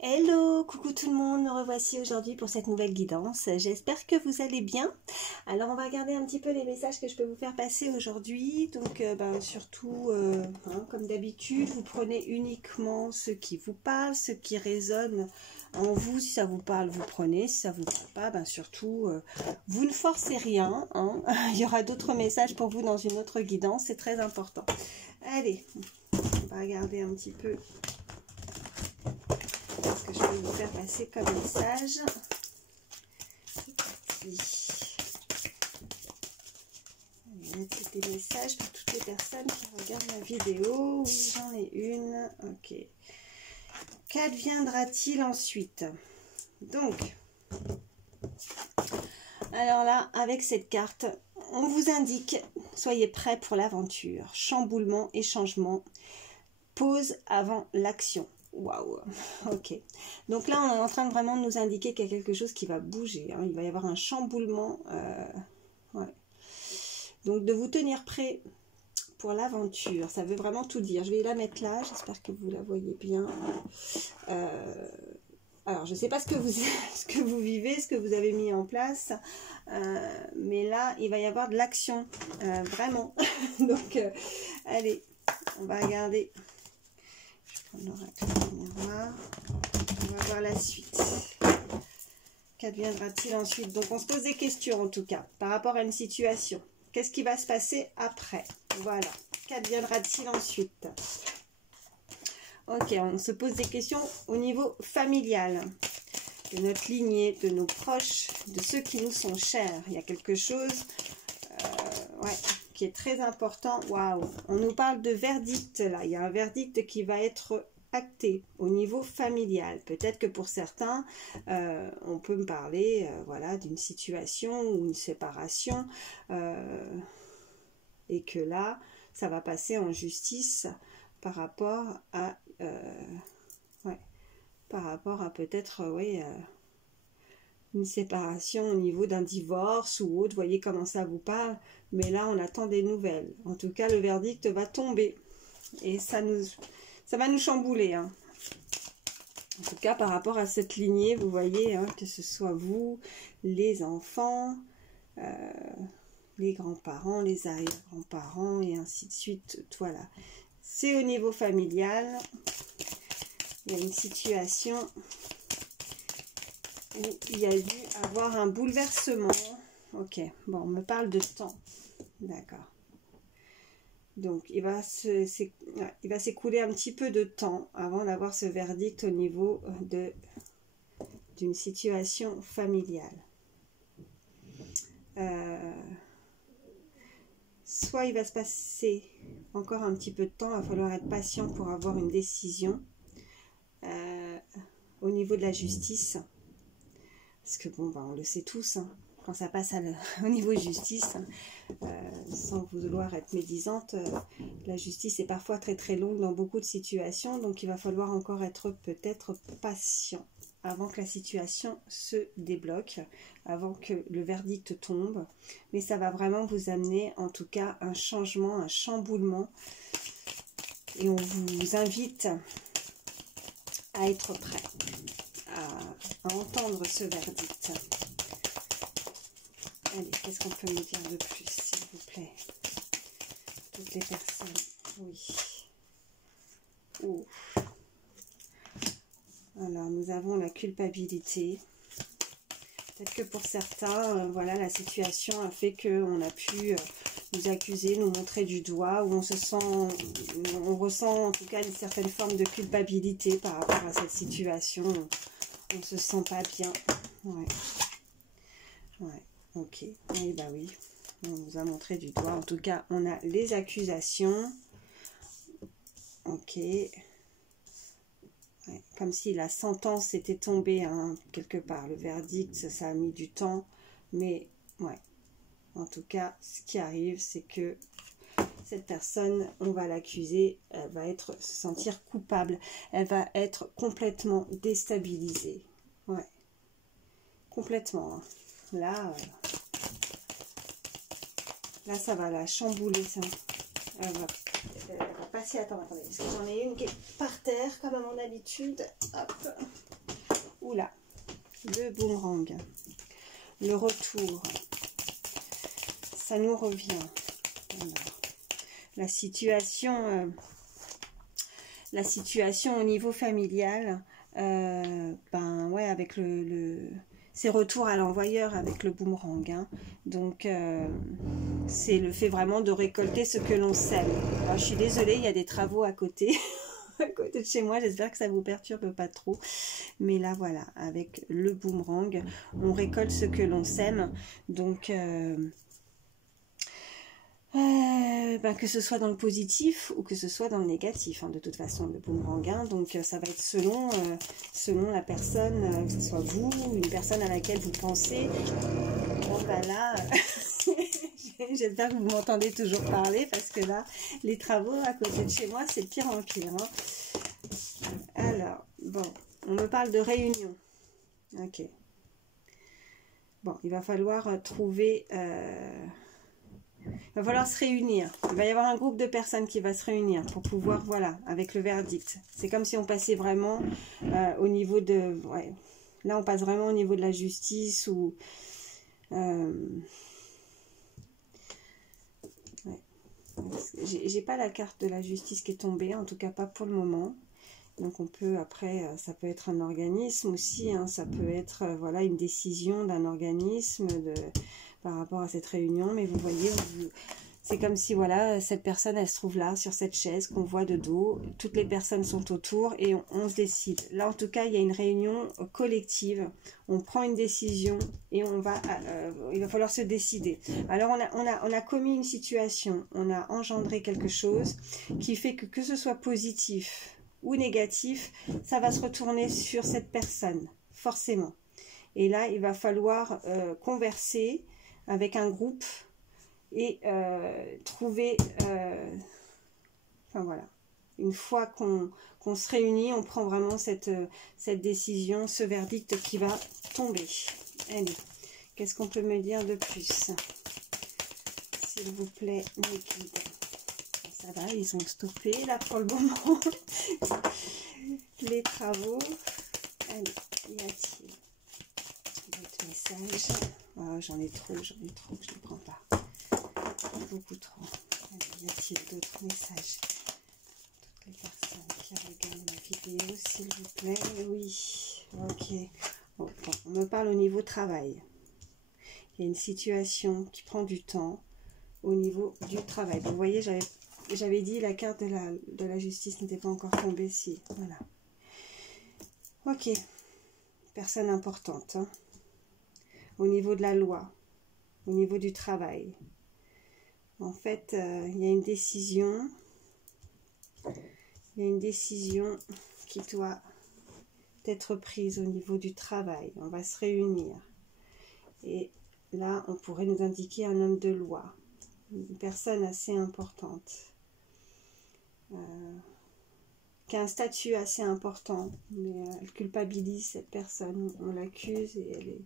Hello, coucou tout le monde, me revoici aujourd'hui pour cette nouvelle guidance. J'espère que vous allez bien. Alors on va regarder un petit peu les messages que je peux vous faire passer aujourd'hui. Donc surtout, comme d'habitude, vous prenez uniquement ce qui vous parle, ce qui résonne en vous. Si ça vous parle, vous prenez. Si ça vous parle pas, surtout, vous ne forcez rien. Il y aura d'autres messages pour vous dans une autre guidance, c'est très important. Allez, on va regarder un petit peu ce que je vais vous faire passer comme message. C'est des messages pour toutes les personnes qui regardent ma vidéo. Oui, j'en ai une. Ok. Qu'adviendra-t-il ensuite? Donc, alors là, avec cette carte, on vous indique, soyez prêts pour l'aventure. Chamboulement et changement. Pause avant l'action. Waouh, ok. Donc là, on est en train de vraiment nous indiquer qu'il y a quelque chose qui va bouger. Il va y avoir un chamboulement. Ouais. Donc de vous tenir prêt pour l'aventure. Ça veut vraiment tout dire. Je vais la mettre là. J'espère que vous la voyez bien. Alors, je ne sais pas ce que vous vivez, ce que vous avez mis en place. Mais là, il va y avoir de l'action. Vraiment. Donc, allez, on va regarder. On va voir la suite. Qu'adviendra-t-il ensuite? Donc on se pose des questions en tout cas par rapport à une situation. Qu'est-ce qui va se passer après? Voilà. Qu'adviendra-t-il ensuite? Ok, on se pose des questions au niveau familial, de notre lignée, de nos proches, de ceux qui nous sont chers. Il y a quelque chose qui est très important. Waouh, on nous parle de verdict là. Il y a un verdict qui va être acté au niveau familial. Peut-être que pour certains, on peut me parler d'une situation ou une séparation et que là, ça va passer en justice par rapport à peut-être une séparation au niveau d'un divorce ou autre. Voyez comment ça vous parle. Mais là, on attend des nouvelles. En tout cas, le verdict va tomber. Et ça va nous chambouler. En tout cas, par rapport à cette lignée, vous voyez, que ce soit vous, les enfants, les grands-parents, les arrière-grands-parents, et ainsi de suite. Voilà. C'est au niveau familial. Il y a une situation où il y a dû avoir un bouleversement. Ok, bon, on me parle de temps. D'accord. Donc, il va s'écouler un petit peu de temps avant d'avoir ce verdict au niveau d'une situation familiale. Soit il va se passer encore un petit peu de temps, il va falloir être patient pour avoir une décision au niveau de la justice. Parce que bon, on le sait tous, quand ça passe au niveau justice, sans vouloir être médisante, la justice est parfois très très longue dans beaucoup de situations, donc il va falloir encore être peut-être patient avant que la situation se débloque, avant que le verdict tombe. Mais ça va vraiment vous amener en tout cas un changement, un chamboulement, et on vous invite à être prêt à entendre ce verdict. Allez, qu'est-ce qu'on peut me dire de plus, s'il vous plaît? Toutes les personnes, oui. Ouf. Alors, nous avons la culpabilité. Peut-être que pour certains, la situation a fait qu'on a pu nous accuser, nous montrer du doigt, où on ressent en tout cas une certaine forme de culpabilité par rapport à cette situation. On se sent pas bien. Ouais. Ok. Oui, oui. On nous a montré du doigt. En tout cas, on a les accusations. Ok. Comme si la sentence était tombée quelque part. Le verdict, ça a mis du temps. Mais, en tout cas, ce qui arrive, c'est que cette personne, on va l'accuser, elle va se sentir coupable. Elle va être complètement déstabilisée. Complètement. Là, ça va la chambouler, ça. Elle va passer. Attendez, parce que j'en ai une qui est par terre, comme à mon habitude. Hop. Oula, le boomerang. Le retour. Ça nous revient. Alors, la situation au niveau familial, ben ouais, avec ces retours à l'envoyeur avec le boomerang, hein. Donc c'est le fait vraiment de récolter ce que l'on sème. Alors, je suis désolée, il y a des travaux à côté à côté de chez moi, j'espère que ça vous perturbe pas trop, mais là voilà, avec le boomerang on récolte ce que l'on sème. Donc ben, que ce soit dans le positif ou que ce soit dans le négatif, hein, de toute façon le boomerang, hein. Donc ça va être selon la personne, que ce soit vous, une personne à laquelle vous pensez. Bon ben là j'espère que vous m'entendez toujours parler, parce que là les travaux à côté de chez moi c'est de pire en pire, hein. Alors bon, on me parle de réunion. Ok, bon, il va falloir trouver il va falloir se réunir. Il va y avoir un groupe de personnes qui va se réunir pour pouvoir, voilà, avec le verdict. C'est comme si on passait vraiment au niveau de... Ouais, là, on passe vraiment au niveau de la justice ou... Ouais. J'ai pas la carte de la justice qui est tombée, en tout cas pas pour le moment. Donc on peut, après, ça peut être un organisme aussi, hein, ça peut être voilà, une décision d'un organisme par rapport à cette réunion. Mais vous voyez, c'est comme si voilà, cette personne elle se trouve là sur cette chaise qu'on voit de dos, toutes les personnes sont autour et on se décide. Là en tout cas il y a une réunion collective, on prend une décision et il va falloir se décider. Alors on a commis une situation, on a engendré quelque chose qui fait que ce soit positif ou négatif, ça va se retourner sur cette personne, forcément. Et là, il va falloir converser avec un groupe et trouver... enfin voilà, une fois qu'on se réunit, on prend vraiment cette décision, ce verdict qui va tomber. Allez, qu'est-ce qu'on peut me dire de plus? S'il vous plaît, mes guides. Ça va, ils ont stoppé là pour le moment les travaux. Allez, y a-t-il d'autres messages? Oh, j'en ai trop, je ne les prends pas. Beaucoup trop. Allez, y a-t-il d'autres messages? Toutes les personnes qui regardent ma vidéo, s'il vous plaît. Oui, ok. Bon, on me parle au niveau travail. Il y a une situation qui prend du temps au niveau du travail. Vous voyez, j'avais dit la carte de la justice n'était pas encore tombée. Si, voilà. Ok, personne importante, hein. Au niveau de la loi, au niveau du travail. En fait, il y a une décision. Il y a une décision qui doit être prise au niveau du travail. On va se réunir. Et là, on pourrait nous indiquer un homme de loi. Une personne assez importante. Qui a un statut assez important, mais elle culpabilise cette personne, on l'accuse et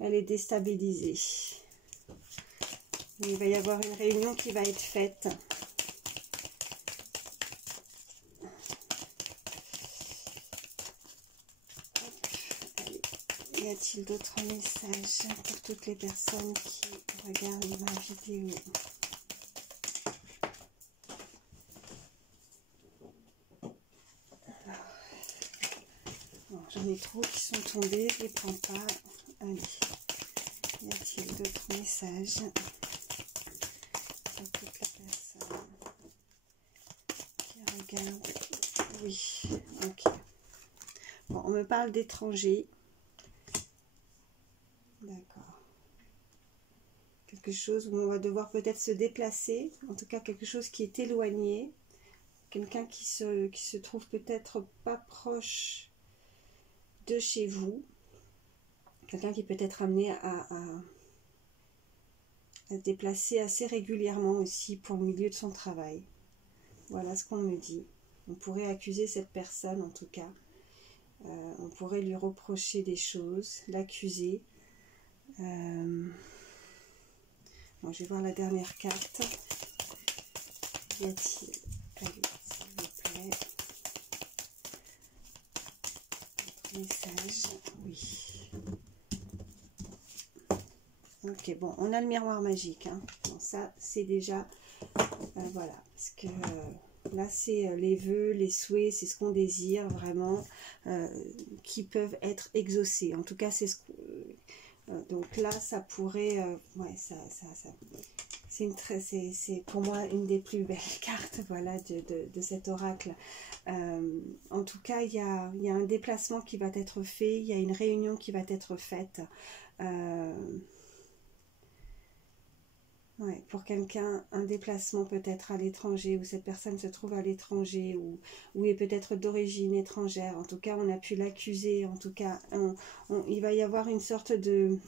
elle est déstabilisée. Il va y avoir une réunion qui va être faite. Allez. Y a-t-il d'autres messages pour toutes les personnes qui regardent ma vidéo? J'en ai trop qui sont tombés, je ne les prends pas. Allez, y a-t-il d'autres messages pour toutes les personnes qui regardent? Oui, ok. Bon, on me parle d'étrangers. D'accord. Quelque chose où on va devoir peut-être se déplacer, en tout cas quelque chose qui est éloigné. Quelqu'un qui se trouve peut-être pas proche de chez vous, quelqu'un qui peut être amené à se déplacer assez régulièrement aussi pour le milieu de son travail. Voilà ce qu'on me dit. On pourrait accuser cette personne en tout cas. On pourrait lui reprocher des choses, l'accuser. Bon, je vais voir la dernière carte. Y a-t-il... Allez, s'il vous plaît. Message, oui. Ok, bon, on a le miroir magique. Hein. Bon, ça, c'est déjà... voilà, parce que là, c'est les vœux, les souhaits, c'est ce qu'on désire vraiment, qui peuvent être exaucés. En tout cas, c'est ce donc là, ça pourrait... ouais, c'est pour moi une des plus belles cartes, voilà, de cet oracle. En tout cas, il y a un déplacement qui va être fait, il y a une réunion qui va être faite. Ouais, pour quelqu'un, un déplacement peut-être à l'étranger, où cette personne se trouve à l'étranger, ou est peut-être d'origine étrangère. En tout cas, on a pu l'accuser. En tout cas, il va y avoir une sorte de...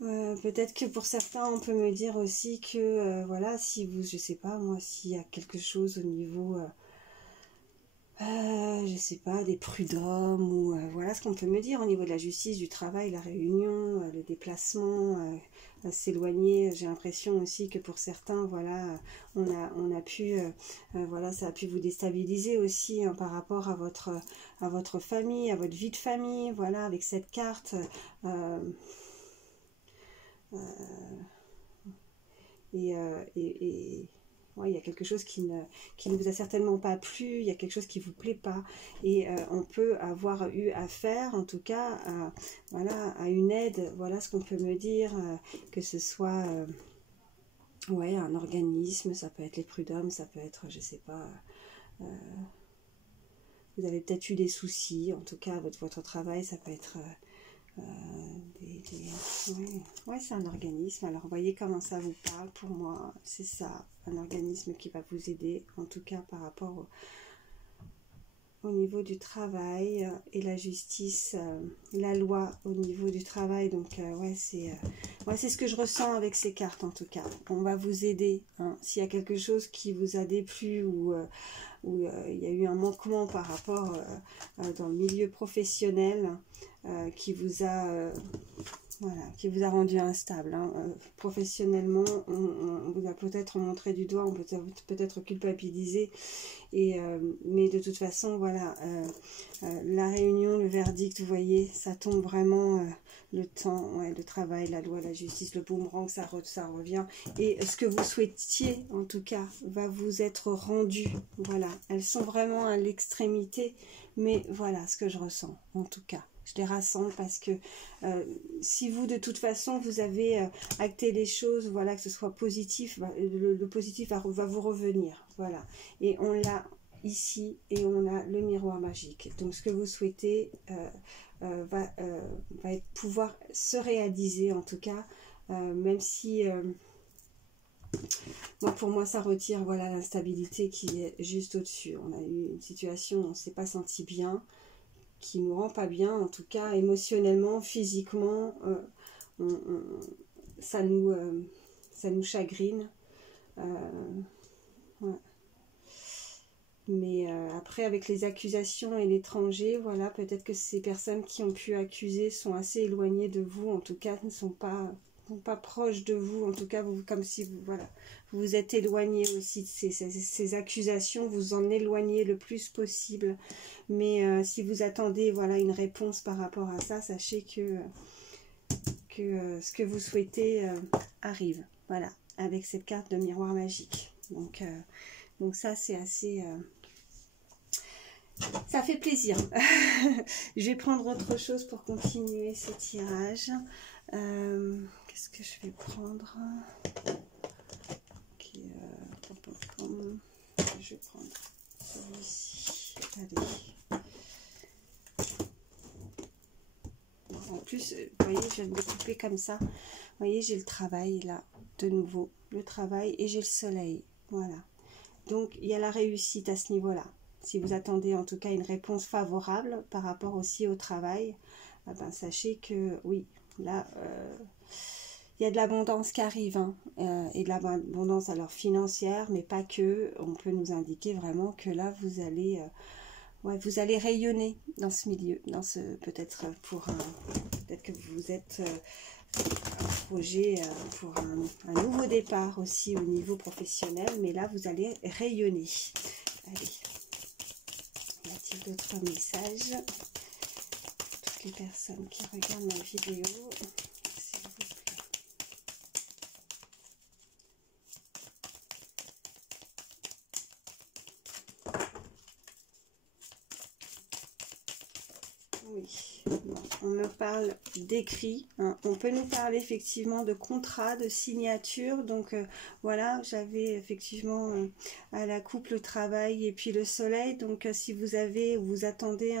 peut-être que pour certains, on peut me dire aussi que, voilà, si vous, je sais pas, moi, s'il y a quelque chose au niveau... je sais pas, des prud'hommes, ou voilà ce qu'on peut me dire au niveau de la justice, du travail, la réunion, le déplacement, s'éloigner. J'ai l'impression aussi que pour certains, voilà, on a pu, voilà, ça a pu vous déstabiliser aussi, hein, par rapport à votre famille, à votre vie de famille, voilà, avec cette carte. Ouais, il y a quelque chose qui ne vous a certainement pas plu, il y a quelque chose qui ne vous plaît pas, et on peut avoir eu affaire, en tout cas, voilà, à une aide, voilà ce qu'on peut me dire, que ce soit ouais, un organisme, ça peut être les prud'hommes, ça peut être, je sais pas, vous avez peut-être eu des soucis, en tout cas, votre travail, ça peut être... ouais, c'est un organisme. Alors voyez comment ça vous parle. Pour moi, c'est ça, un organisme qui va vous aider, en tout cas par rapport au niveau du travail, et la justice, la loi au niveau du travail. Donc ouais, c'est ce que je ressens avec ces cartes, en tout cas. On va vous aider, hein. S'il y a quelque chose qui vous a déplu, ou il y a eu un manquement par rapport dans le milieu professionnel, qui vous a voilà, qui vous a rendu instable, hein. Professionnellement, on vous a peut-être montré du doigt, on peut peut-être culpabilisé, mais de toute façon, voilà, la réunion, le verdict, vous voyez, ça tombe vraiment, le temps, ouais, le travail, la loi, la justice, le boomerang, ça revient, et ce que vous souhaitiez, en tout cas, va vous être rendu. Voilà, elles sont vraiment à l'extrémité, mais voilà ce que je ressens, en tout cas. Je les rassemble parce que si vous, de toute façon, vous avez acté les choses, voilà, que ce soit positif, le positif va vous revenir, voilà. Et on l'a ici, et on a le miroir magique. Donc, ce que vous souhaitez va pouvoir se réaliser, en tout cas, même si... moi, pour moi, ça retire, voilà, l'instabilité qui est juste au-dessus. On a eu une situation où on ne s'est pas senti bien, qui nous rend pas bien, en tout cas émotionnellement, physiquement, ça nous chagrine. Ouais. Mais après, avec les accusations et l'étranger, voilà, peut-être que ces personnes qui ont pu accuser sont assez éloignées de vous, en tout cas ne sont pas proches de vous, en tout cas vous, comme si vous, voilà, vous vous êtes éloigné aussi de ces accusations, vous en éloignez le plus possible. Mais si vous attendez, voilà, une réponse par rapport à ça, sachez que ce que vous souhaitez arrive, voilà, avec cette carte de miroir magique. Donc ça, c'est assez... ça fait plaisir. Je vais prendre autre chose pour continuer ce tirage. Qu'est-ce que je vais prendre? Okay, je vais prendre celui-ci. Allez. En plus, vous voyez, je viens de le couper comme ça. Vous voyez, j'ai le travail là, de nouveau. Le travail, et j'ai le soleil. Voilà. Donc, il y a la réussite à ce niveau-là. Si vous attendez en tout cas une réponse favorable par rapport aussi au travail, ben, sachez que oui, là, il y a de l'abondance qui arrive, hein, et de l'abondance alors financière, mais pas que. On peut nous indiquer vraiment que là, vous allez rayonner dans ce milieu, peut-être peut-être que vous êtes un projet pour un nouveau départ aussi au niveau professionnel, mais là, vous allez rayonner. Allez. a-t-il d'autres messages? Toutes les personnes qui regardent ma vidéo, s'il vous plaît. Oui, bon, on me parle d'écrit, hein. On peut nous parler effectivement de contrat, de signature. Donc voilà, j'avais effectivement à la coupe le travail et puis le soleil. Donc si vous avez ou vous attendez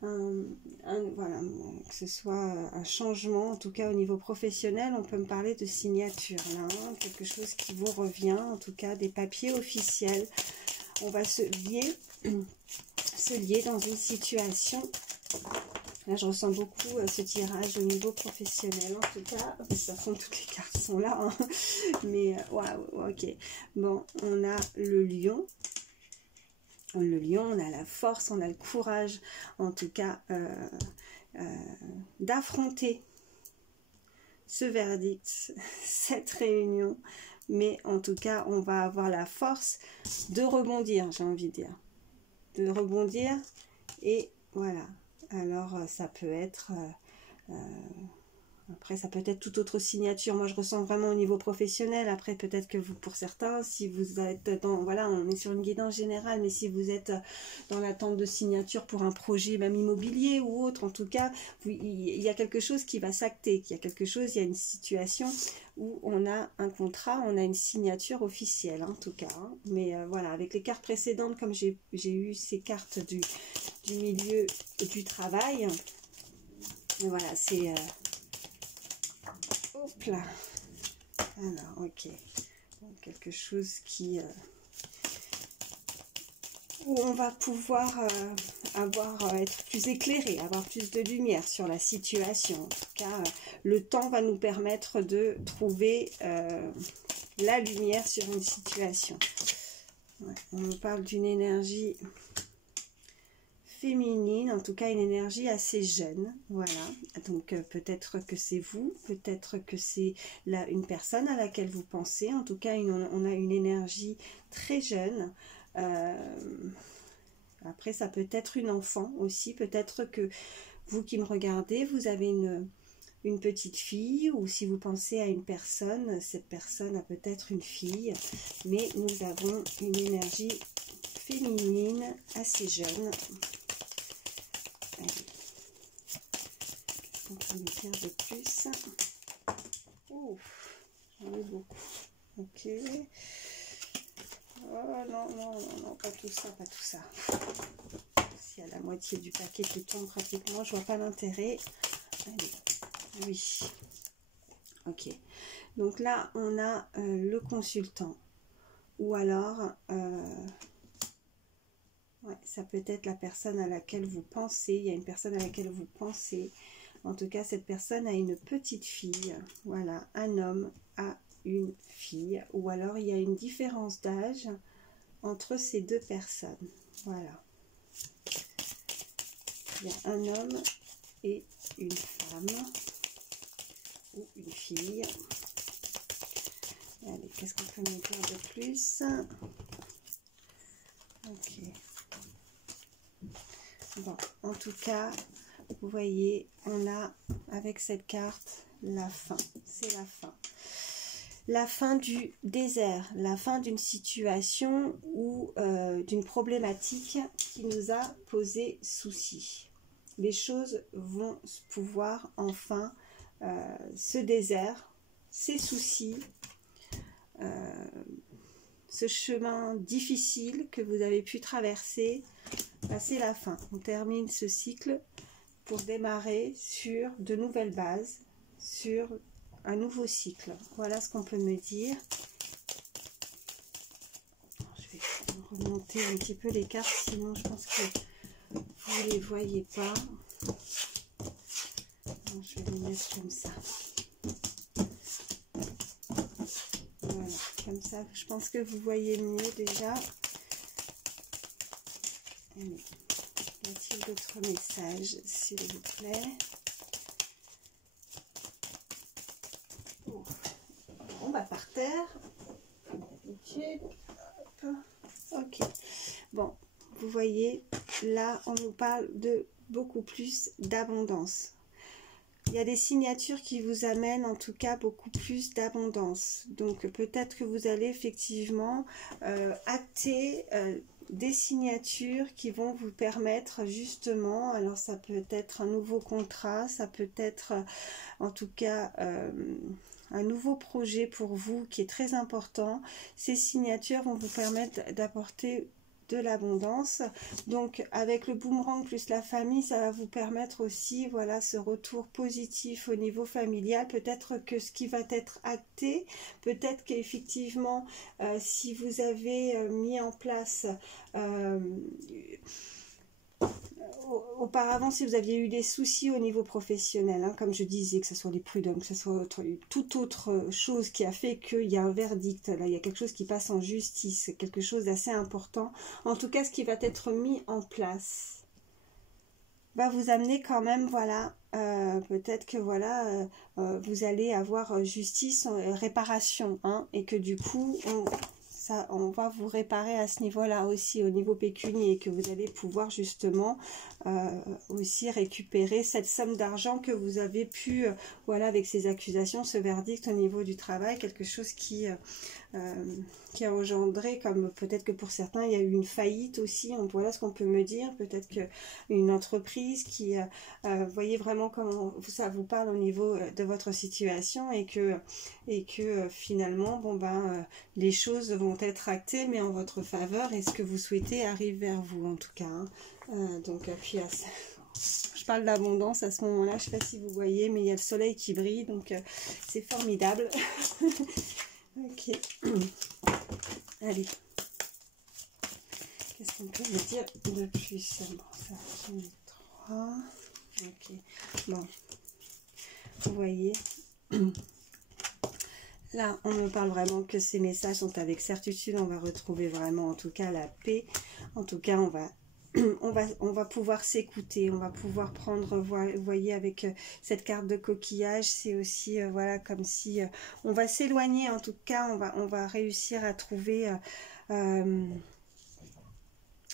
voilà, que ce soit un changement, en tout cas au niveau professionnel, on peut me parler de signature là, hein, quelque chose qui vous revient, en tout cas des papiers officiels. On va se lier dans une situation. Là, je ressens beaucoup ce tirage au niveau professionnel, en tout cas. De toute façon, toutes les cartes sont là. Hein. Mais, waouh, ok. Bon, on a le lion. Le lion, on a la force, on a le courage, en tout cas, d'affronter ce verdict, cette réunion. Mais en tout cas, on va avoir la force de rebondir, j'ai envie de dire. De rebondir et voilà. Alors ça peut être après ça peut être toute autre signature. Moi je ressens vraiment au niveau professionnel. Après peut-être que vous, pour certains, si vous êtes dans, voilà, on est sur une guidance générale, mais si vous êtes dans l'attente de signature pour un projet même immobilier ou autre, en tout cas il y a quelque chose qui va s'acter, il y a quelque chose, il y a une situation où on a un contrat, on a une signature officielle, hein, en tout cas. Hein. Mais voilà, avec les cartes précédentes, comme j'ai eu ces cartes du milieu du travail, voilà, c'est... hop là. Alors, ok. Donc, quelque chose qui... où on va pouvoir être plus éclairé, avoir plus de lumière sur la situation. En tout cas, le temps va nous permettre de trouver la lumière sur une situation. Ouais, on nous parle d'une énergie féminine, en tout cas une énergie assez jeune, voilà. Donc peut-être que c'est vous, peut-être que c'est une personne à laquelle vous pensez. En tout cas, on a une énergie très jeune. Après, ça peut être une enfant aussi. Peut-être que vous qui me regardez, vous avez une petite fille, ou si vous pensez à une personne, cette personne a peut-être une fille. Mais nous avons une énergie féminine assez jeune. Qu'est-ce qu'on peut nous dire de plus? Ouf, j'en ai beaucoup. Ok. Oh non, non, non, non, pas tout ça, pas tout ça. S'il y a la moitié du paquet qui tombe pratiquement, je vois pas l'intérêt. Allez, oui. Ok. Donc là, on a le consultant. Ou alors, ouais, ça peut être la personne à laquelle vous pensez. Il y a une personne à laquelle vous pensez. En tout cas, cette personne a une petite fille. Voilà, un homme a une fille. Ou alors, il y a une différence d'âge entre ces deux personnes. Voilà. Il y a un homme et une femme. Ou une fille. Allez, qu'est-ce qu'on peut nous dire de plus? Ok. Bon, en tout cas, vous voyez, on a avec cette carte la fin. C'est la fin. La fin du désert, la fin d'une situation ou d'une problématique qui nous a posé souci. Les choses vont pouvoir enfin, ce désert, ces soucis, ce chemin difficile que vous avez pu traverser, c'est la fin. On termine ce cycle pour démarrer sur de nouvelles bases, sur un nouveau cycle. Voilà ce qu'on peut me dire. Je vais remonter un petit peu les cartes, sinon je pense que vous ne les voyez pas. Donc, je vais les mettre comme ça. Voilà, comme ça, je pense que vous voyez mieux déjà. Allez, y a-t-il d'autres messages, s'il vous plaît? On va par terre. Ok. Bon, vous voyez, là, on nous parle de beaucoup plus d'abondance. Il y a des signatures qui vous amènent en tout cas beaucoup plus d'abondance. Donc peut-être que vous allez effectivement acter des signatures qui vont vous permettre justement, alors ça peut être un nouveau contrat, ça peut être en tout cas un nouveau projet pour vous qui est très important. Ces signatures vont vous permettre d'apporter de l'abondance. Donc avec le boomerang plus la famille, ça va vous permettre aussi, voilà, ce retour positif au niveau familial. Peut-être que ce qui va être acté, peut-être qu'effectivement si vous avez mis en place auparavant, si vous aviez eu des soucis au niveau professionnel, hein, comme je disais, que ce soit les prud'hommes, que ce soit toute autre chose qui a fait qu'il y a un verdict, là, il y a quelque chose qui passe en justice, quelque chose d'assez important. En tout cas, ce qui va être mis en place va vous amener quand même, voilà, peut-être que voilà, vous allez avoir justice, réparation, hein, et que du coup, on va vous réparer à ce niveau-là aussi, au niveau pécunier, que vous allez pouvoir justement aussi récupérer cette somme d'argent que vous avez pu, voilà, avec ces accusations, ce verdict au niveau du travail, quelque chose qui a engendré, comme peut-être que pour certains, il y a eu une faillite aussi, voilà ce qu'on peut me dire, peut-être qu'une entreprise qui, voyez vraiment comment ça vous parle au niveau de votre situation, et que finalement, bon ben, les choses vont être actées, mais en votre faveur, et ce que vous souhaitez arrive vers vous, en tout cas, hein. Donc, puis je parle d'abondance à ce moment-là, je ne sais pas si vous voyez, mais il y a le soleil qui brille, donc c'est formidable. Ok. Allez. Qu'est-ce qu'on peut me dire de plus? Bon, ça, j'en ai 3. Ok. Bon. Vous voyez. Là, on me parle vraiment que ces messages sont avec certitude. On va retrouver vraiment, en tout cas, la paix. En tout cas, on va pouvoir s'écouter, on va pouvoir prendre, vous voyez, avec cette carte de coquillage, c'est aussi, voilà, comme si on va s'éloigner, en tout cas, on va réussir à trouver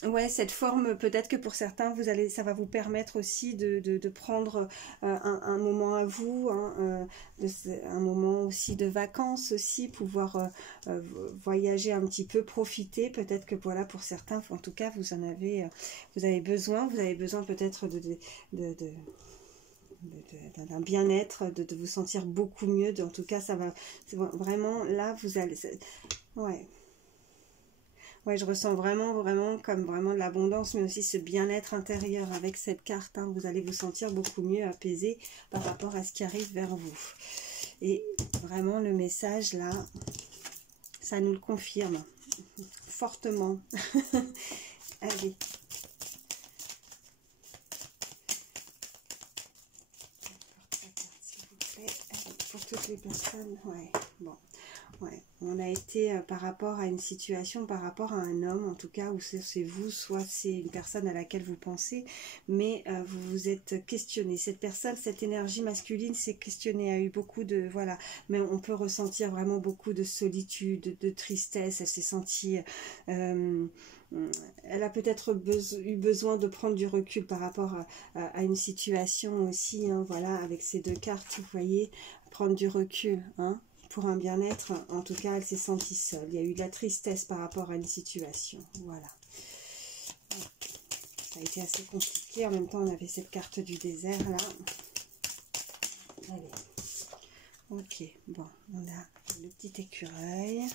ouais, cette forme, peut-être que pour certains, ça va vous permettre aussi de prendre un moment à vous, hein, un moment aussi de vacances aussi, pouvoir voyager un petit peu, profiter. Peut-être que voilà, pour certains, en tout cas, vous avez besoin peut-être d'un bien-être, de vous sentir beaucoup mieux. En tout cas, ça va vraiment, là, vous allez... Ouais. Ouais, je ressens vraiment comme vraiment de l'abondance, mais aussi ce bien-être intérieur avec cette carte, hein. Vous allez vous sentir beaucoup mieux apaisé par rapport à ce qui arrive vers vous. Et vraiment, le message, là, ça nous le confirme fortement. Allez. S'il vous plaît. Allez, pour toutes les personnes, ouais, bon. Ouais, on a été par rapport à une situation, par rapport à un homme, en tout cas, où c'est vous, soit c'est une personne à laquelle vous pensez, mais vous vous êtes questionné. Cette personne, cette énergie masculine s'est questionnée, a eu beaucoup de... Voilà, mais on peut ressentir vraiment beaucoup de solitude, de tristesse. Elle s'est sentie... elle a peut-être eu besoin de prendre du recul par rapport à une situation aussi, hein, voilà, avec ces deux cartes, vous voyez, prendre du recul, hein. Pour un bien-être, en tout cas, elle s'est sentie seule. Il y a eu de la tristesse par rapport à une situation. Voilà. Ça a été assez compliqué. En même temps, on avait cette carte du désert, là. Allez. Ok. Bon, on a le petit écureuil.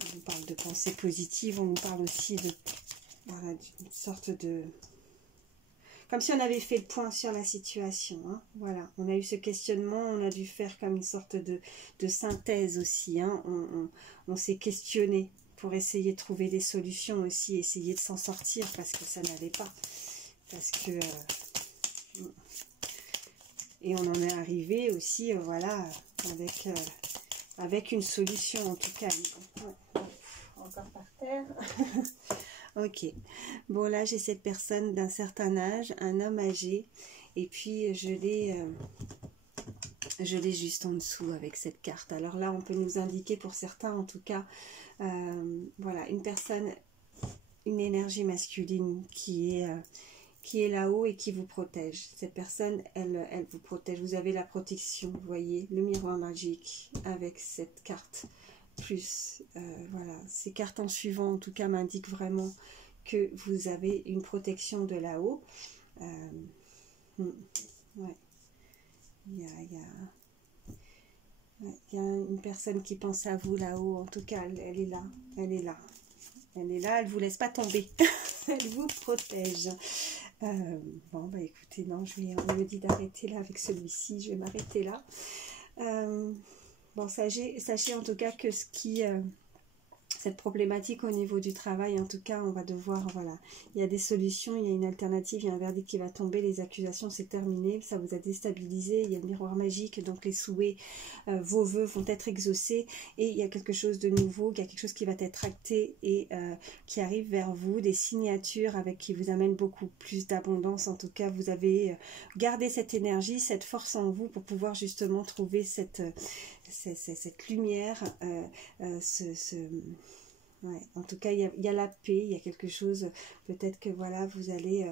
On nous parle de pensée positive. On nous parle aussi de... Voilà, d'une sorte de... Comme si on avait fait le point sur la situation, hein. Voilà, on a eu ce questionnement, on a dû faire comme une sorte de synthèse aussi, hein. On s'est questionné pour essayer de trouver des solutions aussi, essayer de s'en sortir parce que ça n'allait pas. Parce que... et on en est arrivé aussi, voilà, avec une solution en tout cas. Ouais. Encore par terre. Ok, bon là j'ai cette personne d'un certain âge, un homme âgé, et puis je l'ai juste en dessous avec cette carte. Alors là on peut nous indiquer pour certains en tout cas, voilà, une personne une énergie masculine qui est là-haut et qui vous protège. Cette personne, elle vous protège. Vous avez la protection, vous voyez, le miroir magique avec cette carte. Plus, voilà, ces cartes en suivant, en tout cas, m'indiquent vraiment que vous avez une protection de là-haut. Ouais. Il y a une personne qui pense à vous là-haut. En tout cas, elle est là. Elle est là. Elle est là. Elle ne vous laisse pas tomber. Elle vous protège. Bon, bah écoutez, non, on me dit d'arrêter là avec celui-ci. Je vais m'arrêter là. Bon, sachez en tout cas que cette problématique au niveau du travail, en tout cas, on va devoir, voilà, il y a des solutions, il y a une alternative, il y a un verdict qui va tomber, les accusations, c'est terminé, ça vous a déstabilisé, il y a le miroir magique, donc les souhaits, vos vœux vont être exaucés, et il y a quelque chose de nouveau, il y a quelque chose qui va être acté et qui arrive vers vous, des signatures qui vous amènent beaucoup plus d'abondance. En tout cas, vous avez gardé cette énergie, cette force en vous pour pouvoir justement trouver cette lumière, ouais, en tout cas, il y a la paix, il y a quelque chose, peut-être que voilà, vous allez...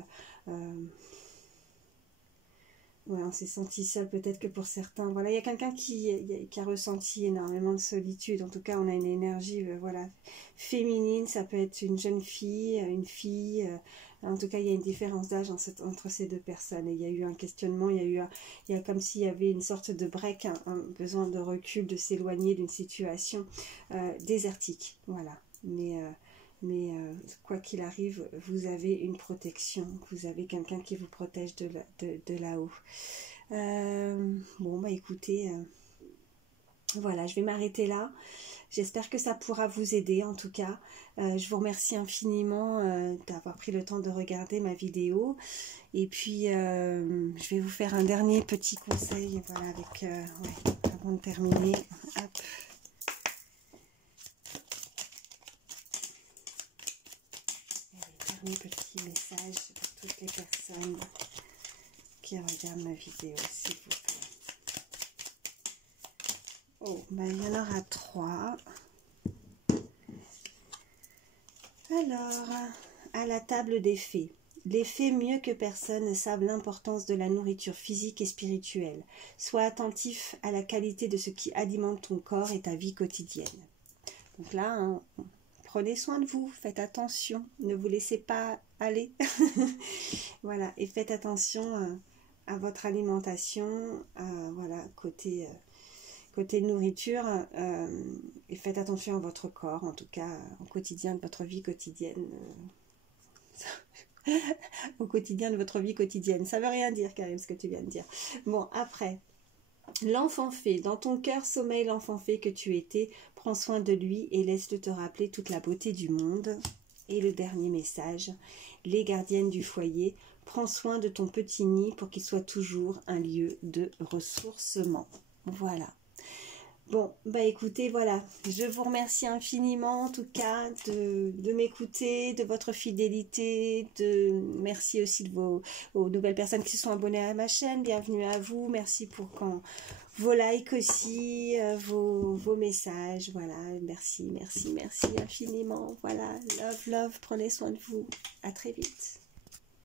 ouais, on s'est senti seul, peut-être que pour certains, voilà, il y a quelqu'un qui a ressenti énormément de solitude. En tout cas, on a une énergie, voilà, féminine, ça peut être une jeune fille, une fille... en tout cas, il y a une différence d'âge entre ces deux personnes. Et il y a eu un questionnement, il y a comme s'il y avait une sorte de break, un besoin de recul, de s'éloigner d'une situation désertique. Voilà. Mais quoi qu'il arrive, vous avez une protection. Vous avez quelqu'un qui vous protège de là-haut. Bon, bah écoutez, voilà, je vais m'arrêter là. J'espère que ça pourra vous aider en tout cas. Je vous remercie infiniment d'avoir pris le temps de regarder ma vidéo. Et puis, je vais vous faire un dernier petit conseil, voilà, avec, ouais, avant de terminer. Hop. Dernier petit message pour toutes les personnes qui regardent ma vidéo, s'il vous plaît. Oh, ben, il y en aura 3. Alors, à la table des fées. Les fées, mieux que personne, savent l'importance de la nourriture physique et spirituelle. Sois attentif à la qualité de ce qui alimente ton corps et ta vie quotidienne. Donc là, hein, prenez soin de vous, faites attention, ne vous laissez pas aller. Voilà, et faites attention à votre alimentation, voilà, côté nourriture, et faites attention à votre corps, en tout cas au quotidien de votre vie quotidienne. Au quotidien de votre vie quotidienne. Ça veut rien dire quand même ce que tu viens de dire. Bon, après, l'enfant fée. Dans ton cœur sommeille l'enfant fée que tu étais. Prends soin de lui et laisse-le te rappeler toute la beauté du monde. Et le dernier message, les gardiennes du foyer. Prends soin de ton petit nid pour qu'il soit toujours un lieu de ressourcement. Voilà. Bon, bah écoutez, voilà, je vous remercie infiniment en tout cas de m'écouter, de votre fidélité, merci aussi aux nouvelles personnes qui se sont abonnées à ma chaîne, bienvenue à vous, merci pour vos likes aussi, vos messages, voilà, merci infiniment, voilà, love, prenez soin de vous, à très vite.